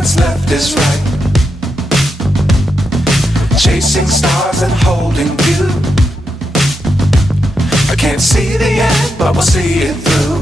what's left is right. Chasing stars and holding you. I can't see the end, but we'll see it through.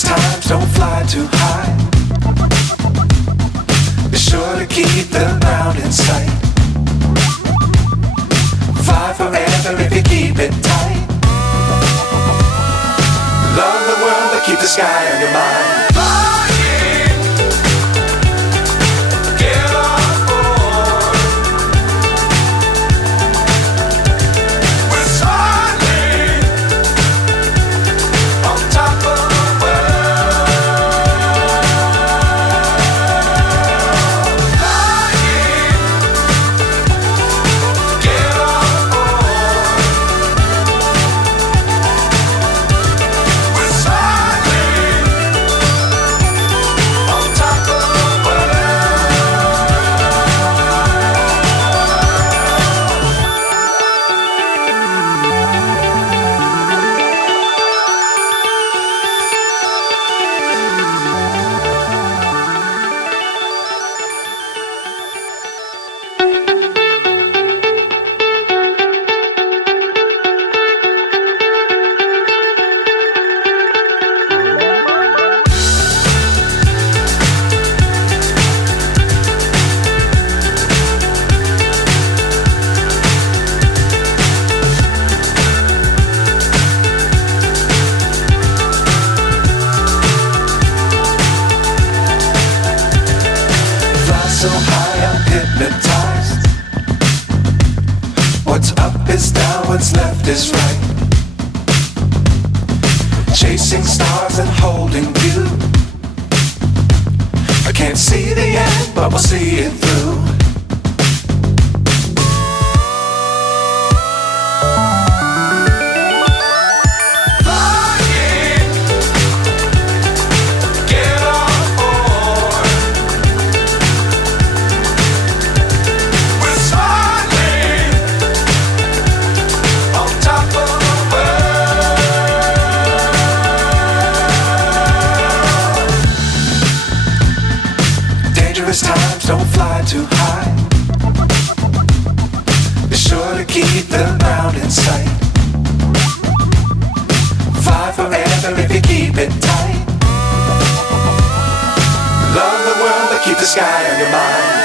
Times don't fly too high. Be sure to keep the ground in sight. Fly forever if you keep it tight. Love the world but keep the sky on your mind. So high I'm hypnotized. What's up is down, what's left is right. Chasing stars and holding you. I can't see the end, but we'll see it through. Times don't fly too high. Be sure to keep the ground in sight. Fly forever if you keep it tight. Love the world but keep the sky on your mind.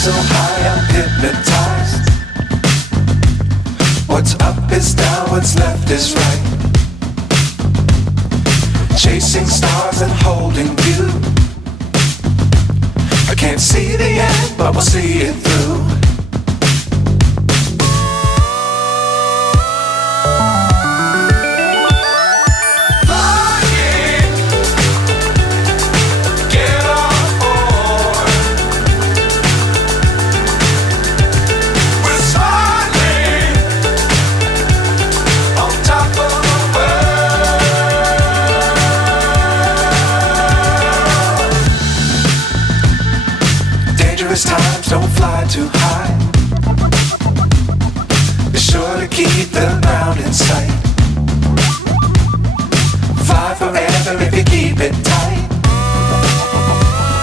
So high I'm hypnotized. What's up is down, what's left is right. Chasing stars and holding you. I can't see the end, but we'll see it through. Flying, get on board. too high. Be sure to keep the ground in sight. Fly forever if you keep it tight.